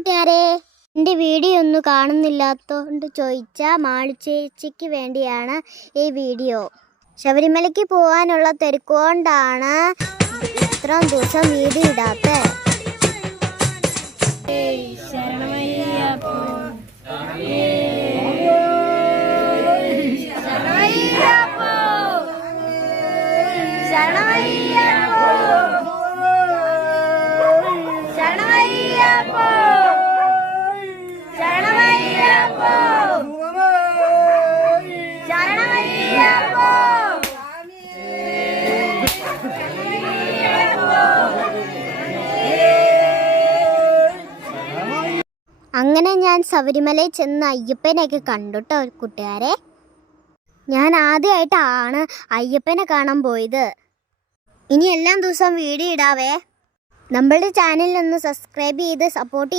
കൂട്ടുകാരെ, എൻ്റെ വീഡിയോ ഒന്നും കാണുന്നില്ലാത്തതുകൊണ്ട് ചോദിച്ചാൽ മാളു ചേച്ചിക്ക് വേണ്ടിയാണ് ഈ വീഡിയോ. ശബരിമലയ്ക്ക് പോകാനുള്ള തിരക്കുകൊണ്ടാണ് ഇത്രയും ദിവസം വീഡിയോ ഇടാത്തത്. അങ്ങനെ ഞാൻ ശബരിമലയിൽ ചെന്ന് അയ്യപ്പനെയൊക്കെ കണ്ടുട്ടോ കൂട്ടുകാരെ. ഞാൻ ആദ്യമായിട്ടാണ് അയ്യപ്പനെ കാണാൻ പോയത്. ഇനി എല്ലാ ദിവസവും വീഡിയോ ഇടാവേ. നമ്മളുടെ ചാനലിൽ ഒന്ന് സബ്സ്ക്രൈബ് ചെയ്ത് സപ്പോർട്ട്